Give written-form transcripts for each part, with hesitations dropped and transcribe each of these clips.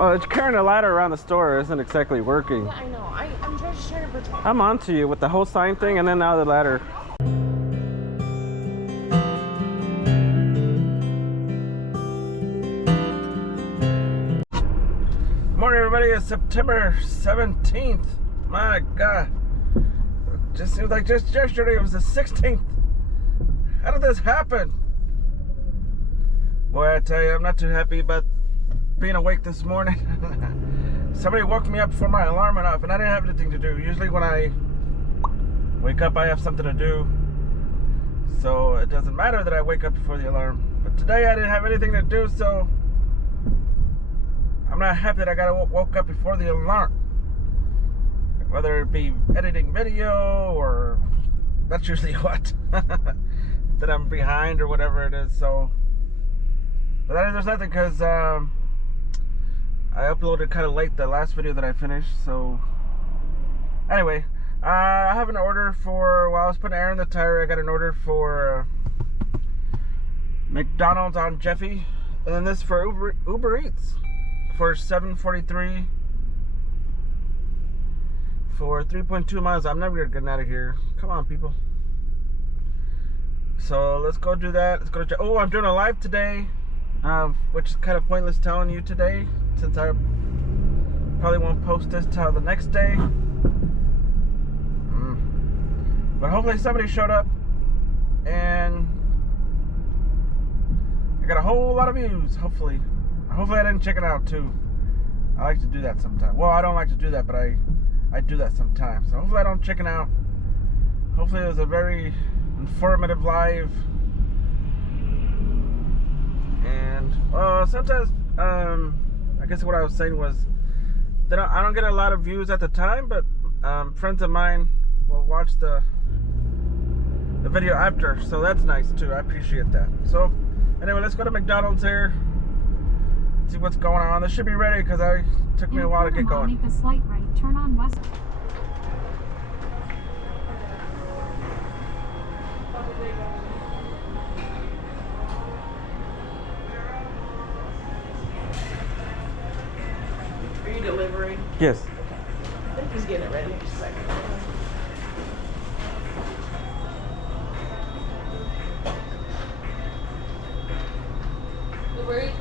Well, it's carrying a ladder around the store isn't exactly working. Yeah, I know. I'm just trying to protect. I'm on to you with the whole sign thing and then now the ladder. Morning, everybody. It's September 17th. My God. It just seems like just yesterday it was the 16th. How did this happen? Boy, I tell you, I'm not too happy about being awake this morning. Somebody woke me up before my alarm went off and I didn't have anything to do. Usually when I wake up I have something to do, so it doesn't matter that I wake up before the alarm. But today I didn't have anything to do, so I'm not happy that I woke up before the alarm. Whether it be editing video or that's usually what that I'm behind or whatever it is. So but there's nothing because I uploaded kind of late the last video that I finished. So anyway, I have an order for, while I was putting air in the tire, I got an order for McDonald's on Jeffy, and then this for Uber Eats for $7.43 for 3.2 miles. I'm never getting out of here. Come on, people. So let's go do that. Let's go to, oh, I'm doing a live today, which is kind of pointless telling you today, since I probably won't post this till the next day. But hopefully somebody showed up and I got a whole lot of views. Hopefully I didn't check it out too. I like to do that sometimes. Well, I don't like to do that, but I do that sometimes. So hopefully I don't chicken out. Hopefully it was a very informative live. And sometimes I guess what I was saying was that I don't get a lot of views at the time, but friends of mine will watch the video after, so that's nice too. I appreciate that. So anyway, let's go to McDonald's here, see what's going on. This should be ready because it took me a while to get going. Make a slight right turn on West. Are you delivering? Yes. I think he's getting it ready. Just a second. Uber Eats.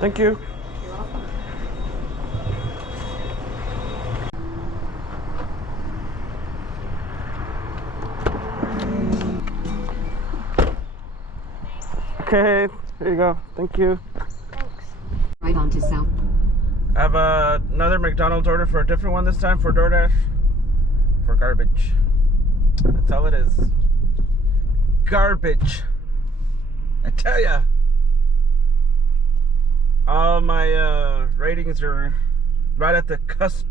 Thank you. You're welcome. Okay, here you go. Thank you. Thanks. Right on to South. I have another McDonald's order for a different one this time for DoorDash for garbage. That's all it is. Garbage. I tell ya. All my ratings are right at the cusp,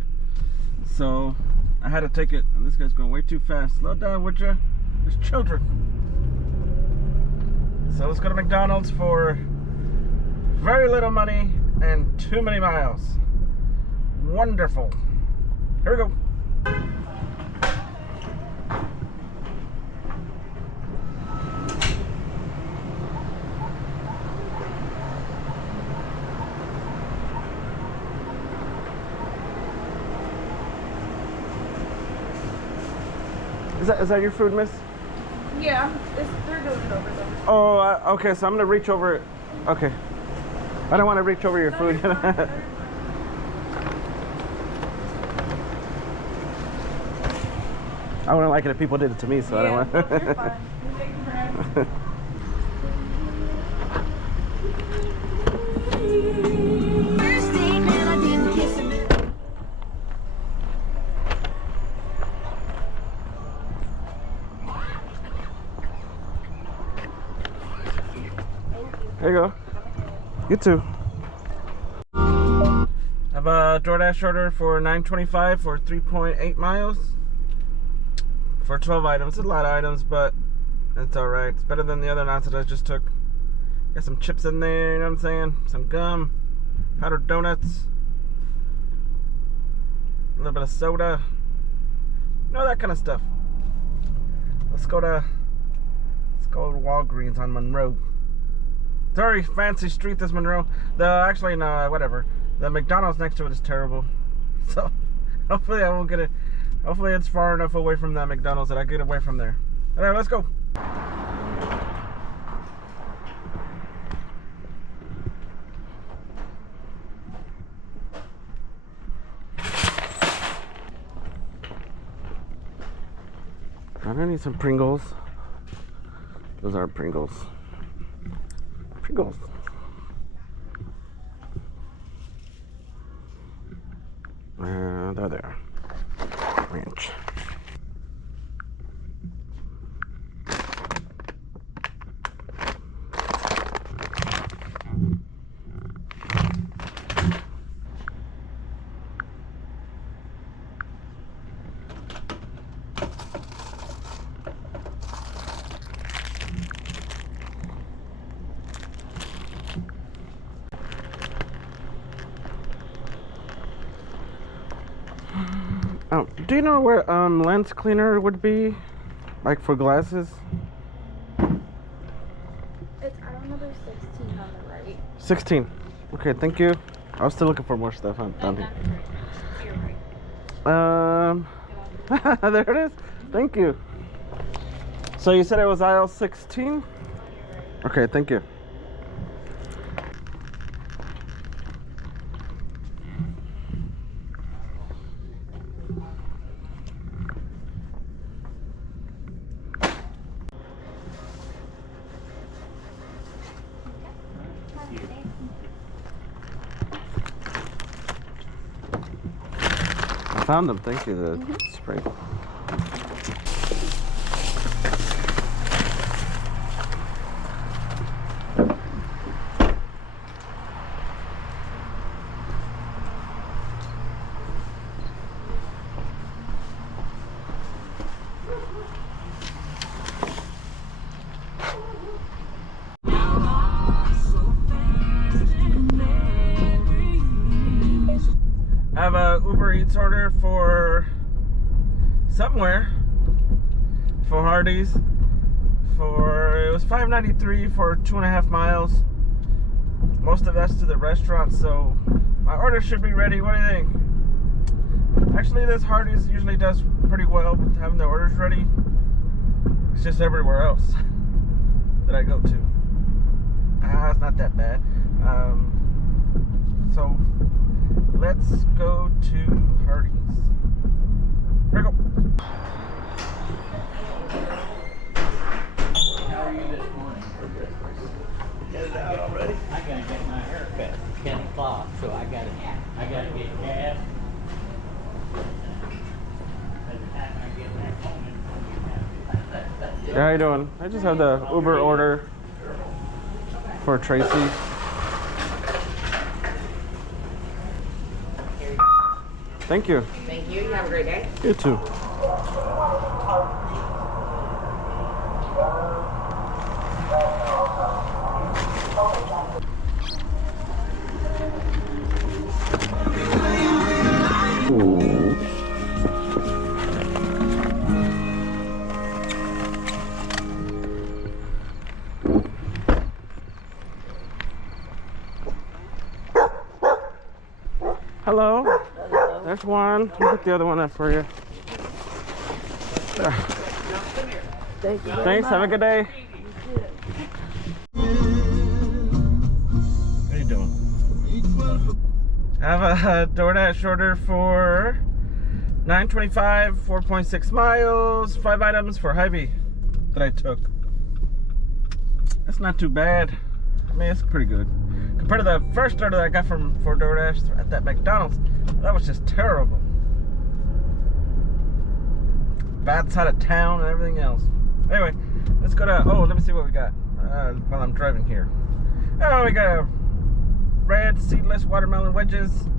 so I had to take it. And this guy's going way too fast. Slow down, would ya? There's children. So let's go to McDonald's for very little money and too many miles. Wonderful. Here we go. Is that your food, miss? Yeah, they're doing it over there. Oh, okay, so I'm gonna reach over it. Okay. I don't want to reach over your food. I wouldn't like it if people did it to me, so I don't want. You're fine. You take your bread. There you go. You too. I have a DoorDash order for $9.25 for 3.8 miles for 12 items. It's a lot of items, but it's alright. It's better than the other nuts that I just took. Got some chips in there, you know what I'm saying? Some gum, powdered donuts, a little bit of soda, you know, that kind of stuff. Let's go to Walgreens on Monroe. Very fancy street, this Monroe. Actually, no, whatever. The McDonald's next to it is terrible. So, hopefully I won't get it. Hopefully it's far enough away from that McDonald's that I get away from there. Alright, let's go. I need some Pringles. Those are Pringles. Pringles. They're there. Ranch. Oh, do you know where lens cleaner would be? Like for glasses? It's aisle number 16 on the right. 16. Okay, thank you. I was still looking for more stuff down here. There it is. Thank you. So you said it was aisle 16? Okay, thank you. I found them, thank you, the spray. I have a Uber Eats order for somewhere for Hardee's. It was $5.93 for 2.5 miles. Most of that's to the restaurant, so my order should be ready. What do you think? Actually, this Hardee's usually does pretty well with having the orders ready. It's just everywhere else that I go to. It's not that bad. So let's go to Hardee's. Here we go. How are you this morning? Get it out already? I gotta get my hair cut at 10 o'clock, so I gotta get gas. By the time I get back home, Yeah, how you doing? I just have the Uber order for Tracy. Thank you. Thank you. You have a great day. You too. Hello. There's one. I'll get the other one up for you. There. Thank you. Thanks. Have a good day. How you doing? I have a DoorDash order for $9.25, 4.6 miles, 5 items for Hy-Vee that I took. That's not too bad. I mean, it's pretty good. Compared to the first order that I got for DoorDash at that McDonald's, that was just terrible. Bad side of town and everything else. Anyway, let's go to, let me see what we got while I'm driving here. Oh, we got red seedless watermelon wedges.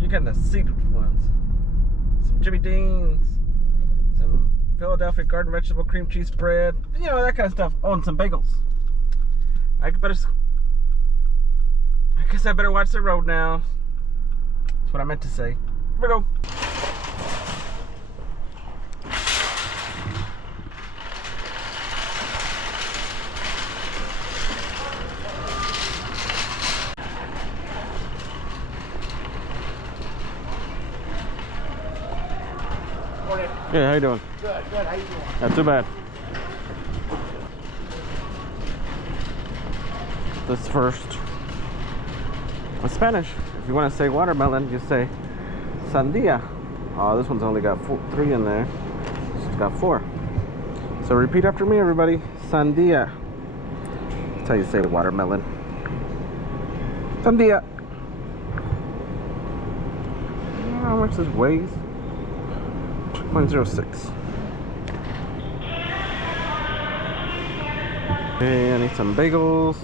You're getting the seeded ones. Some Jimmy Dean's. Some Philadelphia garden vegetable cream cheese spread. You know, that kind of stuff. Oh, and some bagels. I guess I better watch the road now. That's what I meant to say. Here we go. morning. Yeah, how you doing? Good, good. How you doing? Not too bad. This first. In Spanish, if you want to say watermelon, you say sandia. Oh, this one's only got 3 in there. This one's got 4. So repeat after me, everybody. Sandia. That's how you say watermelon. Sandia. How much this weighs? 2.06. Okay, I need some bagels.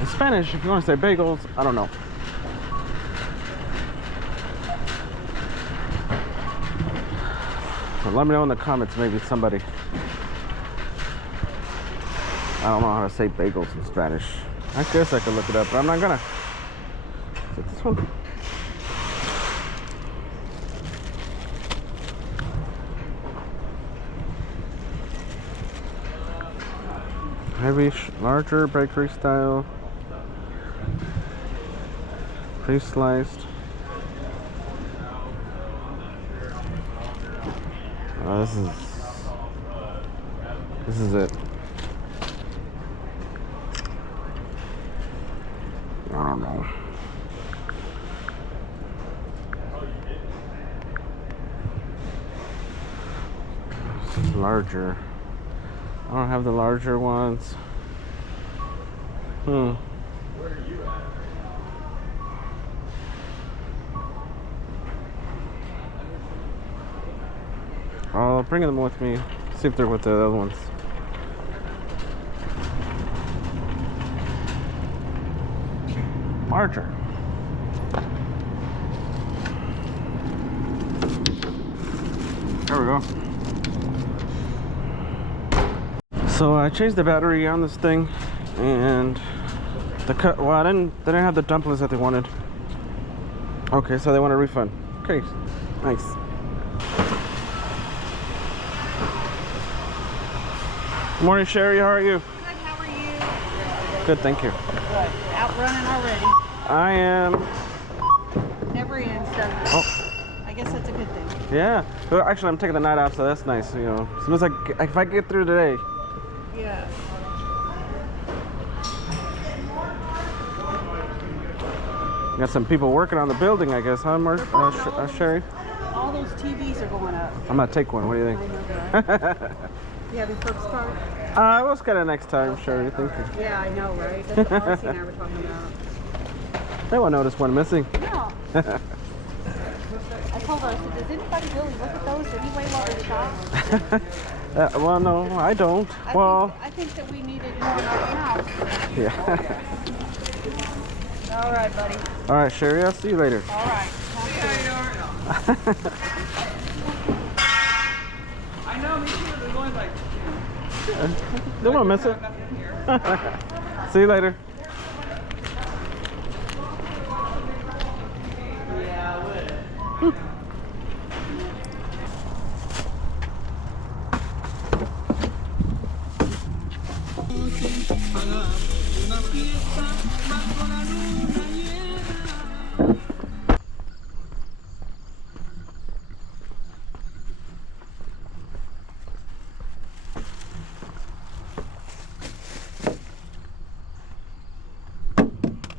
In Spanish, if you want to say bagels, I don't know. So let me know in the comments, maybe somebody. I don't know how to say bagels in Spanish. I guess I could look it up, but I'm not gonna. Is it this one? Heavy, larger bakery style. Pre-sliced. Oh, this is it. I don't know. This is larger. I don't have the larger ones. Where are you at? I'll bring them with me. See if they're with the other ones. Larger. There we go. So I changed the battery on this thing, and the well, they didn't have the dumplings that they wanted. Okay, so they want a refund. Okay, nice. Morning, Sherry. How are you? Good, how are you? Good, thank you. Good. Out running already. I am. Never ends, doesn't it? Oh, I guess that's a good thing. yeah. Well, actually, I'm taking the night off, so that's nice. You know, as soon as if I get through today. Yeah. Got some people working on the building, I guess, huh, Sherry? All those TVs are going up. I'm gonna take one. What do you I think? know, right? You having purpose card? We'll get it next time, Sherry. Thank you. Yeah, I know, right? That's what Marcy and I were talking about. They won't notice one missing. No. I told her, I said, does anybody really look at those anyway while they're shot? Well, no, I don't. I think that we needed more in our house. Yeah. All right, buddy. All right, Sherry. I'll see you later. All right. I know, me too. There's only like, They won't miss it. nothing here. See you later. Yeah, I would.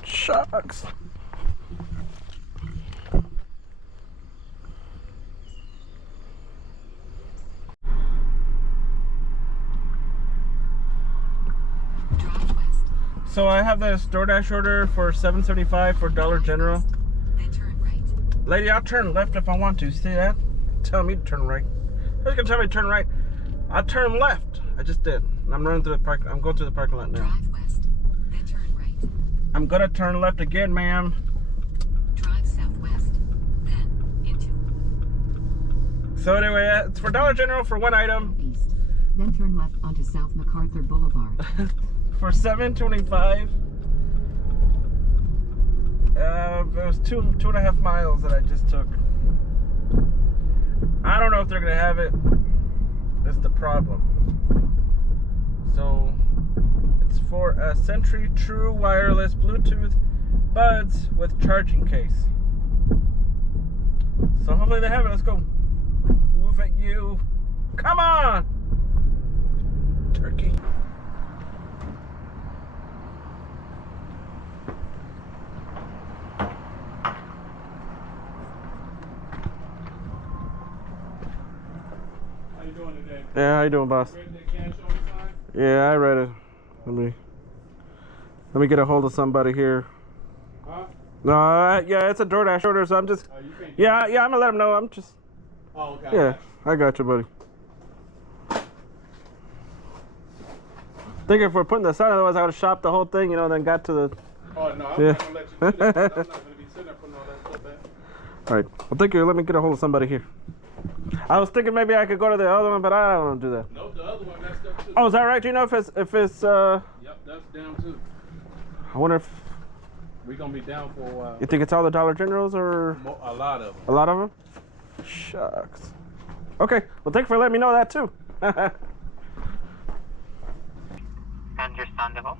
Shucks. So I have this DoorDash order for $7.75 for Dollar General. Then turn right. Lady, I'll turn left if I want to. See that? Tell me to turn right. Who's gonna tell me to turn right? I'll turn left. I just did. I'm running through the park. I'm going through the parking lot now. Drive west. Then turn right. I'm gonna turn left again, ma'am. Drive southwest. Then into So anyway, it's for Dollar General for one item east. Then turn left onto South MacArthur Boulevard. for $7.25. It was two and a half miles that I just took. I don't know if they're gonna have it. That's the problem. So it's for a Sentry True Wireless Bluetooth buds with charging case. So hopefully they have it. Let's go. Move at you. Come on! Turkey. How you doing today? Yeah, how you doing, boss? Ready to cash on the side? Yeah, I read it. Let me get a hold of somebody here. Huh? No, yeah, it's a DoorDash order, so I'm just. Oh, you can't. Yeah, I'm gonna let them know. I'm just. Oh, okay. Yeah, I got you, buddy. Thinking for putting the sign, otherwise I would have shopped the whole thing, then got to the. Oh, no, I'm Yeah. not going to let you do that. I'm not going to be sitting there putting all that stuff back. All right. Well, thank you. Let me get a hold of somebody here. I was thinking maybe I could go to the other one, but I don't want to do that. No, the other one, that's stuff too. Oh, is that right? Do you know if it's Yep, that's down too. I wonder if We're going to be down for a while. you think it's all the Dollar Generals or A lot of them. a lot of them. Shucks. Okay. Well, thanks for letting me know that too. Understandable.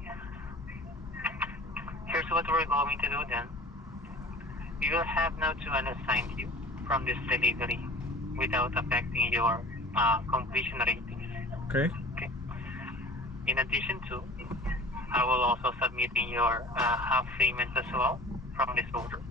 Here's what we're going to do then. We will have now to unassign you from this delivery without affecting your completion ratings. Okay. Okay. In addition to, I will also submit in your half payments as well from this order.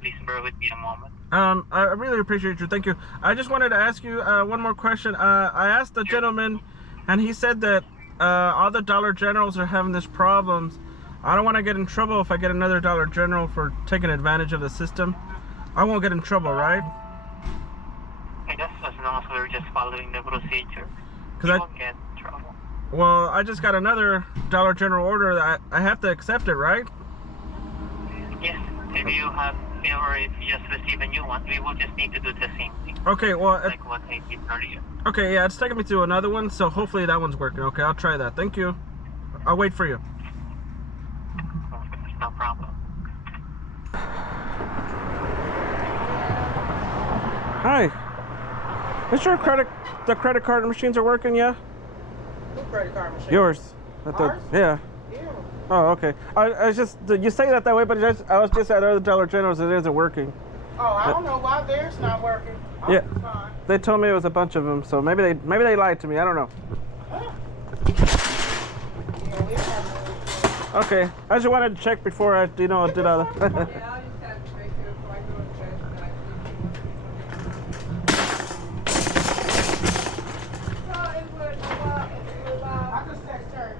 Please bear with me a moment. I really appreciate you. Thank you. I just wanted to ask you one more question. I asked the gentleman, and he said that all the Dollar Generals are having this problems. I don't want to get in trouble if I get another Dollar General for taking advantage of the system. I won't get in trouble, right? Yes, as long as we're just following the procedure, you won't get in trouble. Well, I just got another Dollar General order. That I have to accept it, right? Yes, if you have, or if you just receive a new one, we will just need to do the same thing. Okay, well, Like what I did earlier. okay, yeah, it's taking me to another one, so hopefully that one's working. Okay, I'll try that. Thank you. I'll wait for you. No problem. Hi. Is your the credit card machines are working? Yeah. What credit card machine? Yours. Ours? Yeah. Yeah. Oh, okay. I was just you say that way, but I was just at other Dollar Generals. It isn't working. Oh, I don't know why theirs not working. Yeah. Fine. They told me it was a bunch of them, so maybe they lied to me. I don't know. Yeah, we have. Okay. I just wanted to check before I did all that. Yeah, I just have to make sure before I go to church that I I just text her.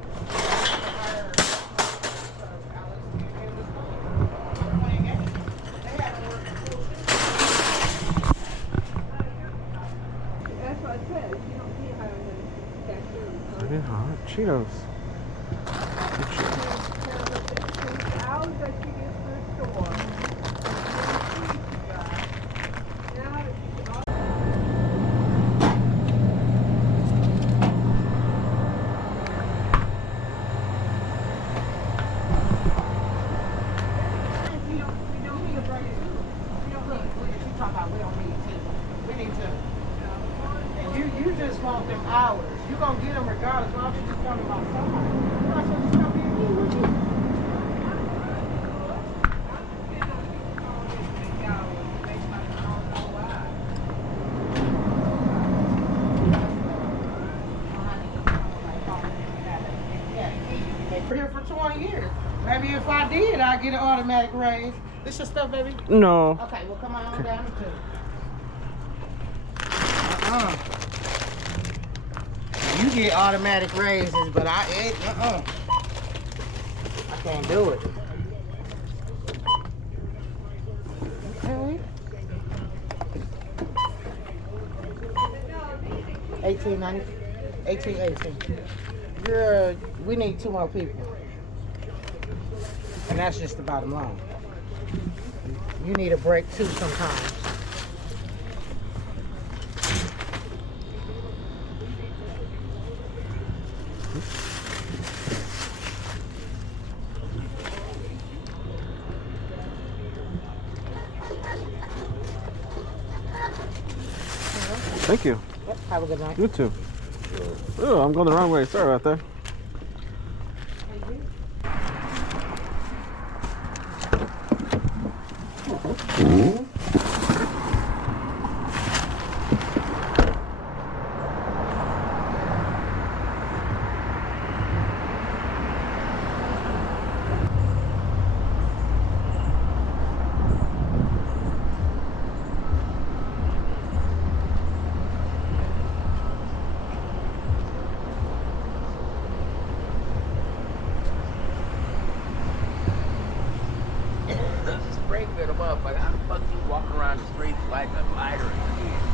That's what I said. You don't see how the cashier. Hot Cheetos. Hours that she gets to the store. You just want them hours. You gonna get them regardless. Why don't you just come to my son? You might as well just come here and eat with me. Here for 20 years. Maybe if I did, I'd get an automatic raise. This your stuff, baby? No. Okay, well come on down to You get automatic raises, but I can't do it. Okay. 18. Girl, we need 2 more people. And that's just the bottom line. You need a break too sometimes. Thank you. Yep, have a good night. You too. Oh, I'm going the wrong way. Sorry about that. bit of motherfucker. How the fuck you walk around the streets like a lighter in your hand?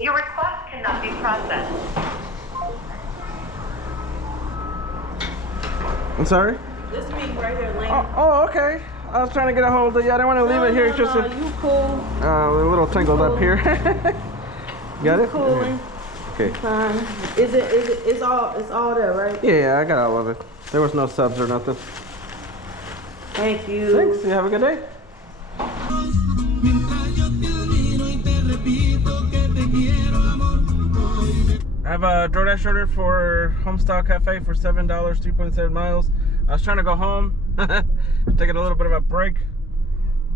Your request cannot be processed. I'm sorry? This meeting right here, Lane. Oh, okay. I was trying to get a hold of you. I didn't want to leave it here. It's just you cool. a little tangled up here. Got it? Cooling. Okay. Fine. It's all there, right? Yeah, I got all of it. There was no subs or nothing. Thank you. Thanks. You have a good day. I have a DoorDash order for Homestyle Cafe for $7, 3.7 miles. I was trying to go home, taking a little bit of a break,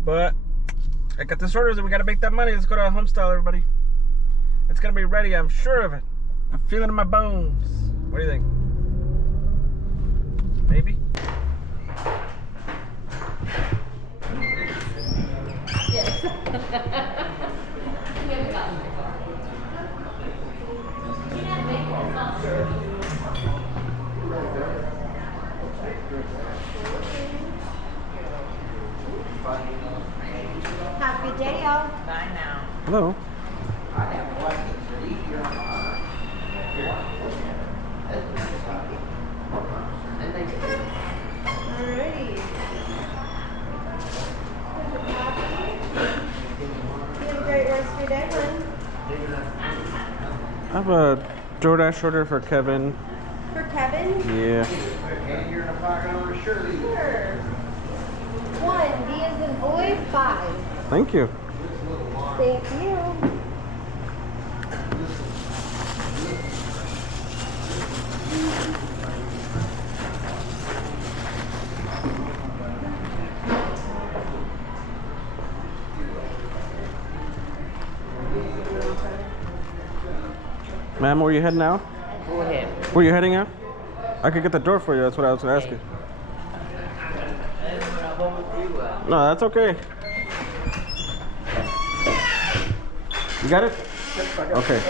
but I got this order, and we gotta make that money. Let's go to Homestyle, everybody. It's gonna be ready, I'm sure of it. I'm feeling it in my bones. What do you think? Maybe? Have a good day, y'all. Bye now. Hello. Alrighty. You have a great rest of your day, hon. I have a DoorDash order for Kevin. For Kevin? Yeah. Sure. 1, D as in boy, 5. Thank you. Thank you. Ma'am, where you heading now? Go ahead. Where you heading out? I could get the door for you. That's what I was going to ask you. No, that's okay. You got it? Okay.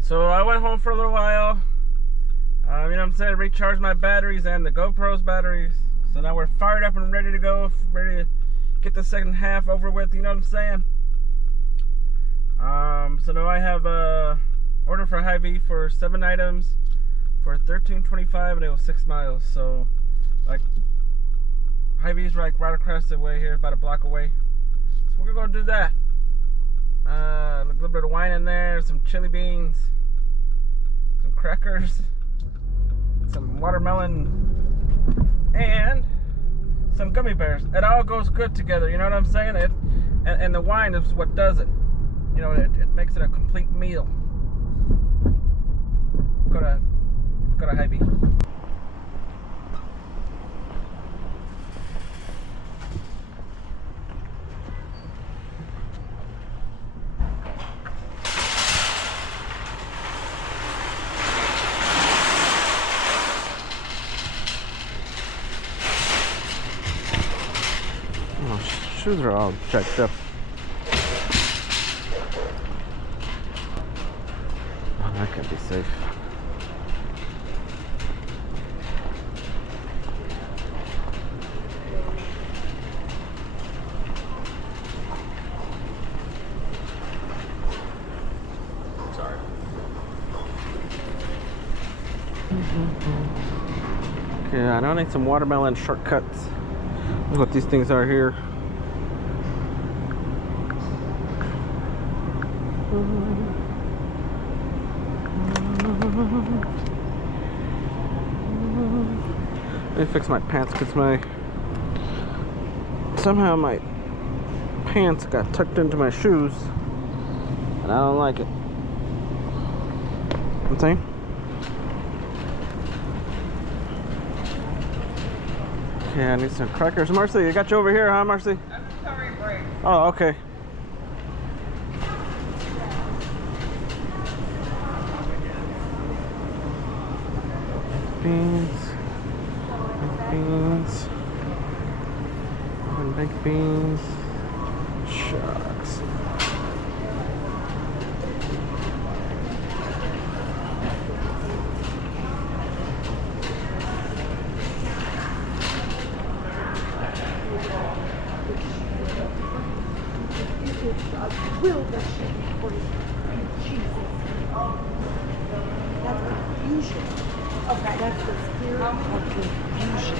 So I went home for a little while. You know what I'm saying? Recharged my batteries and the GoPro's batteries. So now we're fired up and ready to go. Ready to get the second half over with. You know what I'm saying? So now I have a order for Hy-Vee for 7 items for $13.25 and it was 6 miles. So like Hy-Vee's like right across the way here, about a block away. So we're gonna do that. A little bit of wine in there, some chili beans, some crackers, some watermelon, and some gummy bears. It all goes good together, you know what I'm saying? And the wine is what does it. You know, it makes it a complete meal. Go to Hy-Vee. Shoes are all checked up. Oh, that can't be safe. Okay, I know I need some watermelon shortcuts. Look what these things are here. Let me fix my pants because somehow my pants got tucked into my shoes and I don't like it. I'm saying? Okay, I need some crackers. Marcy, I got you over here, huh, Marcy? I'm covering break. Oh, okay. Beans. And baked beans. Shucks. Will the shit for Jesus. That's confusion. Okay. That's the spirit of confusion.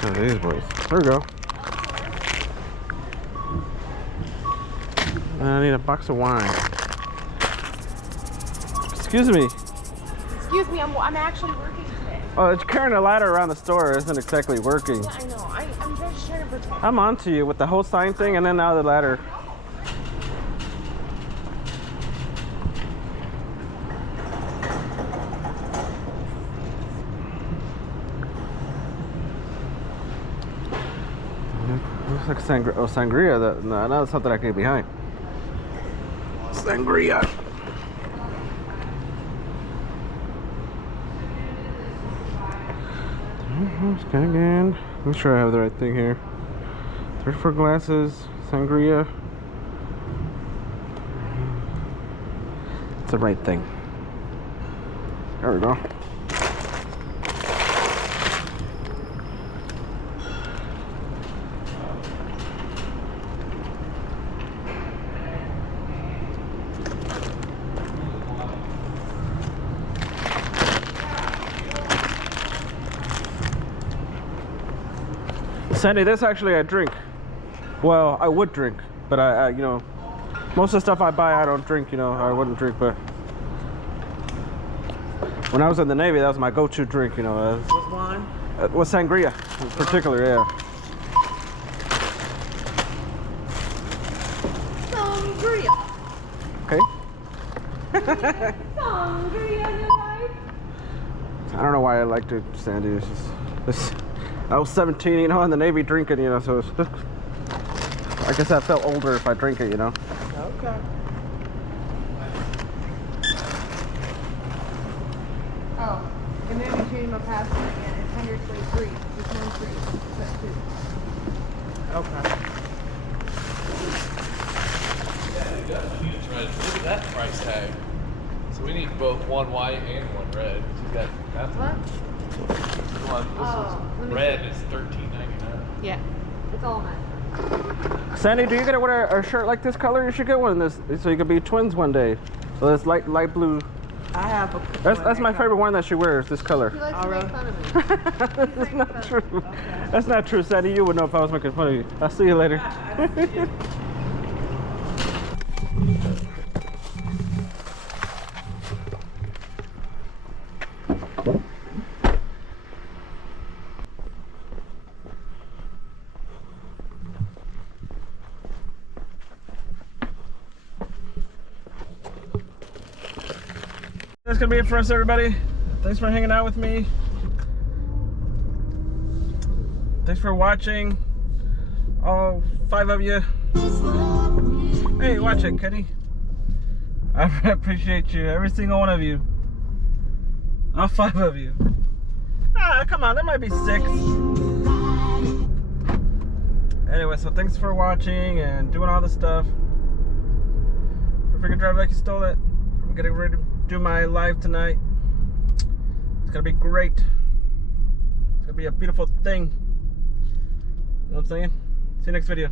Oh, these boys. There we go. I need a box of wine. Excuse me. Excuse me, I'm actually working today. Oh, it's carrying a ladder around the store isn't exactly working. Yeah, I know. I'm just trying to protect. I'm on to you with the whole sign thing and then now the ladder. Looks like sangria. Oh, sangria. No, that's something I can get behind. Sangria. Scan again. Make sure I have the right thing here. 34 glasses. Sangria. It's the right thing. There we go. Sandy, this actually I drink. Well, I would drink, but I you know, most of the stuff I buy I don't drink, you know, I wouldn't drink, but when I was in the Navy, that was my go-to drink, you know. With wine? With sangria, in particular, yeah. Sangria. Okay. Sangria in your life? I don't know why I liked it, Sandy. It's just, I was 17, you know, in the Navy drinking, you know, so it's, I guess I felt older if I drink it, you know. Okay. Oh, and then you change my password again. It's 123. Just 123. That's two. Okay. Look at that price tag. So we need both one white and one red. So you got that's What? one. This let me red see. is $13.99. Yeah. It's all mine. Sandy, do you get to wear a shirt like this color? You should get one of this, so you could be twins one day. So it's light blue. I have a. That's my favorite one that she wears, this color. He likes to make fun of me. That's not true. Okay. That's not true, Sandy. You would know if I was making fun of you. I'll see you later. That's gonna be it for us, everybody. Thanks for hanging out with me. thanks for watching. All 5 of you. Hey, watch it, Kenny. I appreciate you, every single one of you. All 5 of you. Ah, come on, there might be 6. Anyway, so thanks for watching and doing all this stuff. Don't forget to drive like you stole it. I'm getting ready to do my live tonight. It's gonna be great. It's gonna be a beautiful thing. You know what I'm saying? See you next video.